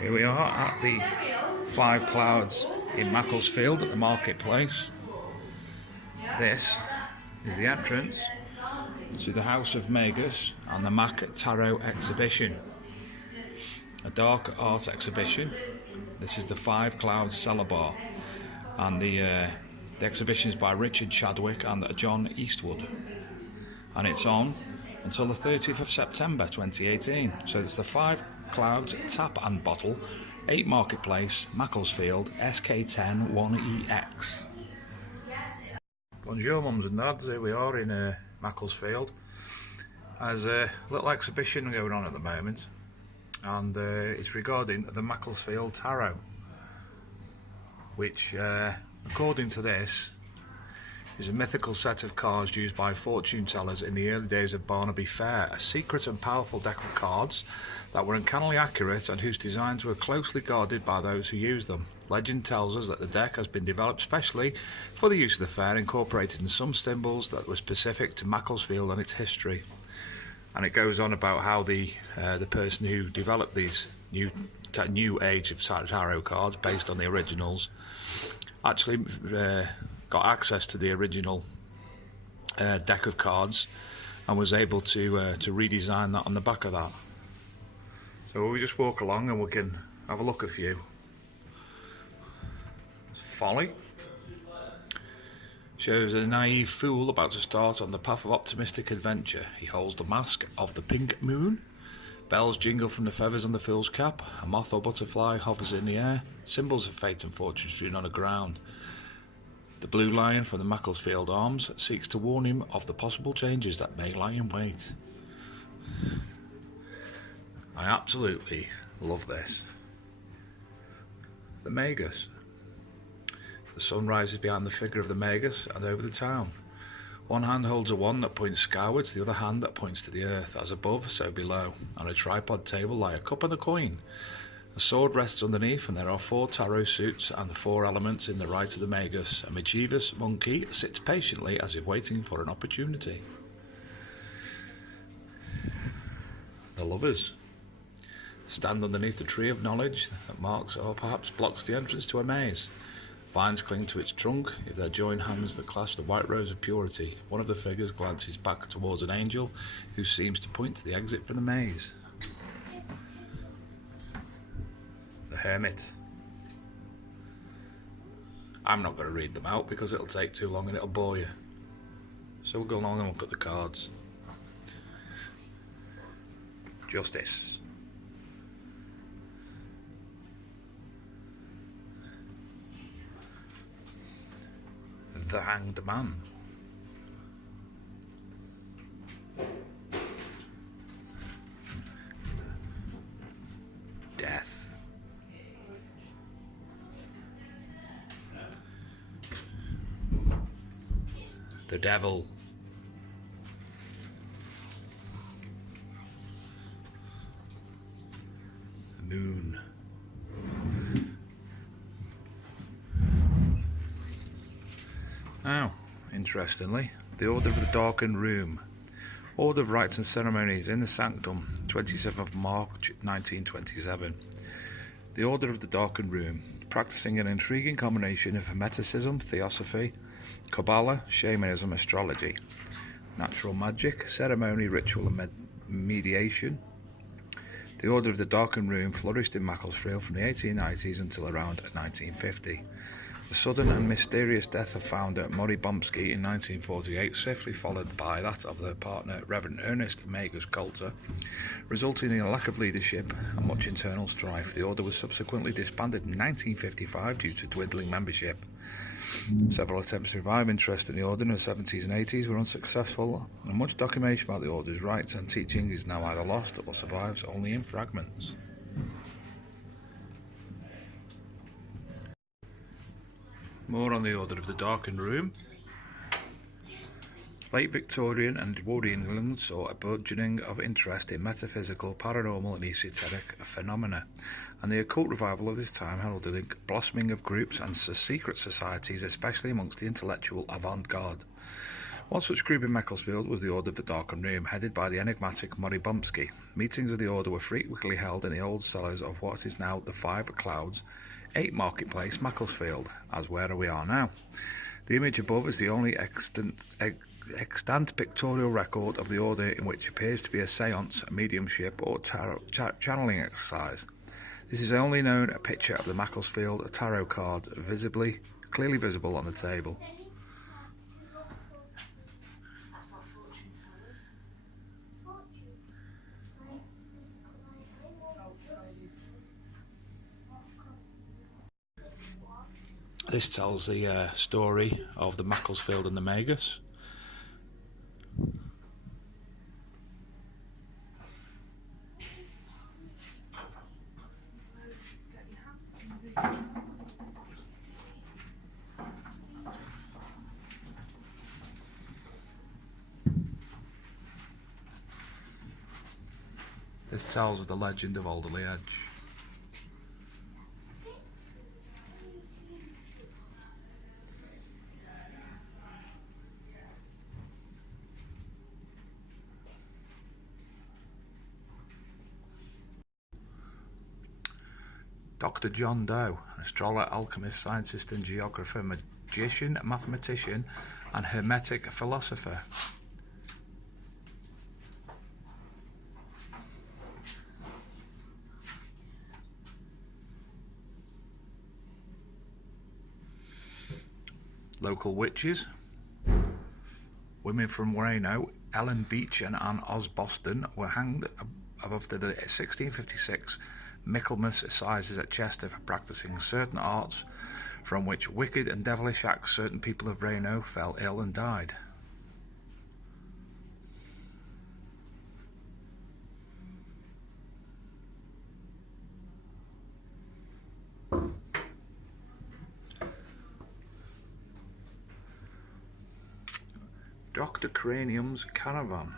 Here we are at the Five Clouds in Macclesfield at the marketplace. This is the entrance to the House of Magus and the Macclesfield Tarot exhibition. A dark art exhibition. This is the Five Clouds Cellar Bar, and the exhibition is by Richard Chadwick and John Eastwood, and it's on until the 30th of September 2018. So it's the Five Clouds Tap and Bottle, 8 Marketplace, Macclesfield, SK10 1EX. Bonjour mums and dads, here we are in Macclesfield. There's a little exhibition going on at the moment, and it's regarding the Macclesfield Tarot, which according to this is a mythical set of cards used by fortune tellers in the early days of Barnaby Fair, a secret and powerful deck of cards that were uncannily accurate and whose designs were closely guarded by those who used them. Legend tells us that the deck has been developed specially for the use of the fair, incorporating some symbols that were specific to Macclesfield and its history. And it goes on about how the person who developed these new age of tarot cards based on the originals actually got access to the original deck of cards and was able to redesign that on the back of that. So we just walk along and we can have a look at a few. Folly shows a naive fool about to start on the path of optimistic adventure. He holds the mask of the pink moon. Bells jingle from the feathers on the fool's cap. A moth or butterfly hovers in the air. Symbols of fate and fortune strewn on the ground. The blue lion from the Macclesfield Arms seeks to warn him of the possible changes that may lie in wait. I absolutely love this. The Magus. The sun rises behind the figure of the Magus and over the town. One hand holds a wand that points skywards, the other hand that points to the earth. As above, so below. On a tripod table lie a cup and a coin. A sword rests underneath, and there are 4 tarot suits and the 4 elements in the right of the Magus. A mischievous monkey sits patiently as if waiting for an opportunity. The lovers stand underneath the tree of knowledge that marks or perhaps blocks the entrance to a maze. Vines cling to its trunk if they join hands that clasp the white rose of purity. One of the figures glances back towards an angel who seems to point to the exit from the maze. The Hermit. I'm not going to read them out because it'll take too long and it'll bore you. So we'll go along and look at the cards. Justice. The Hanged Man. Death. The Devil. The Moon. Now, interestingly, the Order of the Darkened Room. Order of Rites and Ceremonies in the Sanctum, 27th of March 1927. The Order of the Darkened Room, practicing an intriguing combination of Hermeticism, Theosophy, Kabbalah, Shamanism, Astrology, Natural Magic, Ceremony, Ritual and Mediation. The Order of the Darkened Room flourished in Macclesfield from the 1890s until around 1950. The sudden and mysterious death of founder Murray Bombsky in 1948, swiftly followed by that of their partner Reverend Ernest Magus Coulter, resulting in a lack of leadership and much internal strife. The order was subsequently disbanded in 1955 due to dwindling membership. Several attempts to revive interest in the order in the 70s and 80s were unsuccessful, and much documentation about the order's rites and teaching is now either lost or survives only in fragments. More on the Order of the Darkened Room. Late Victorian and Edwardian England saw a burgeoning of interest in metaphysical, paranormal and esoteric phenomena, and the occult revival of this time heralded a blossoming of groups and secret societies, especially amongst the intellectual avant-garde. One such group in Macclesfield was the Order of the Darkened Room, headed by the enigmatic Moribomsky. Meetings of the Order were frequently held in the old cellars of what is now the 5 Clouds, 8 Marketplace, Macclesfield, as where we are now. The image above is the only extant pictorial record of the Order in which appears to be a seance, a mediumship, or channeling exercise. This is only known a picture of the Macclesfield Tarot card, clearly visible on the table. This tells the story of the Macclesfield and the Magus. This tells of the legend of Alderley Edge. Dr. John Doe, an astrologer, alchemist, scientist and geographer, magician, mathematician and hermetic philosopher. Local witches. Women from Reno, Ellen Beach and Anne Osboston, were hanged above the 1656 Michaelmas Assizes at Chester for practicing certain arts from which wicked and devilish acts certain people of Reno fell ill and died. Dr. Cranium's Caravan.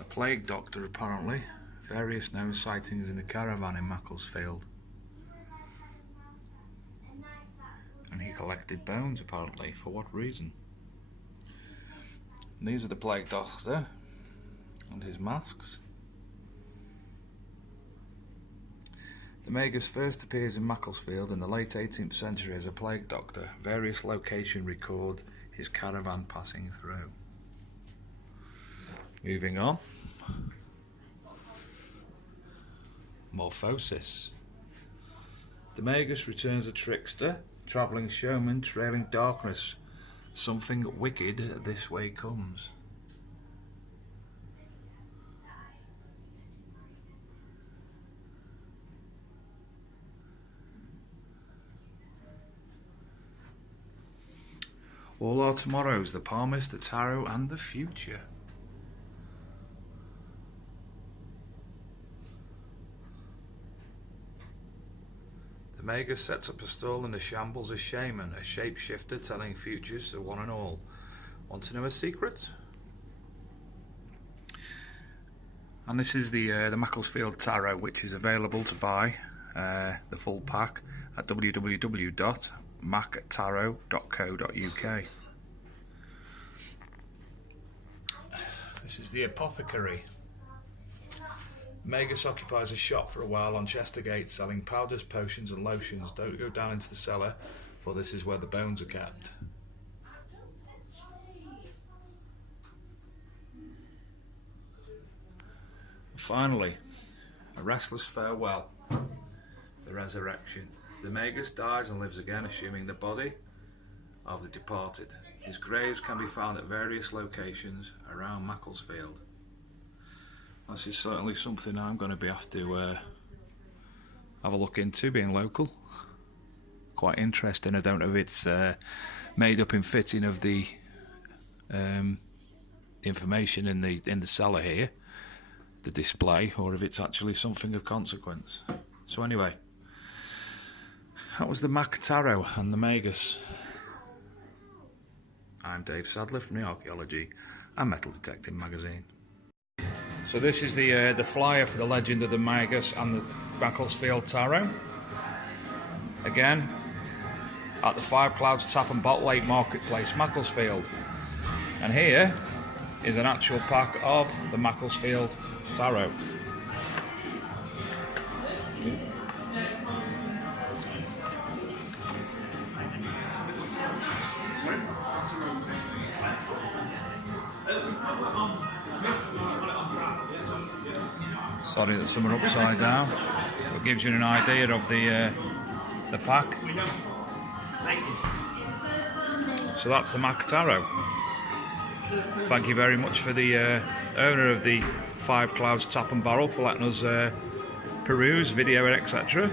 A plague doctor, apparently. Various known sightings in the caravan in Macclesfield. And he collected bones, apparently. For what reason? And these are the plague doctor and his masks. The Magus first appears in Macclesfield in the late 18th century as a plague doctor. Various locations record his caravan passing through. Moving on. Morphosis. The Magus returns a trickster, travelling showman, trailing darkness. Something wicked this way comes. All our tomorrows, the palmist, the tarot and the future. The Magus sets up a stall in the shambles as shaman, a shapeshifter telling futures to one and all. Want to know a secret? And this is the Macclesfield Tarot, which is available to buy the full pack at www.mactarot.co.uk. This is the apothecary. Magus occupies a shop for a while on Chester Gate selling powders, potions and lotions. Don't go down into the cellar, for this is where the bones are kept. Finally, a restless farewell. The resurrection. The Magus dies and lives again, assuming the body of the departed. His graves can be found at various locations around Macclesfield. This is certainly something I'm going to have to have a look into, being local. Quite interesting. I don't know if it's made up in fitting of the information in the cellar here, the display, or if it's actually something of consequence. So anyway, that was the Mac Tarot and the Magus. I'm Dave Sadler from the Archaeology and Metal Detecting magazine. So this is the flyer for the Legend of the Magus and the Macclesfield Tarot. Again, at the Five Clouds Tap and Bottle Lake Marketplace, Macclesfield. And here is an actual pack of the Macclesfield Tarot. Sorry that some are upside down. It gives you an idea of the pack. So that's the Mac Tarot. Thank you very much for the owner of the Five Clouds Tap and Barrel for letting us peruse video, etc.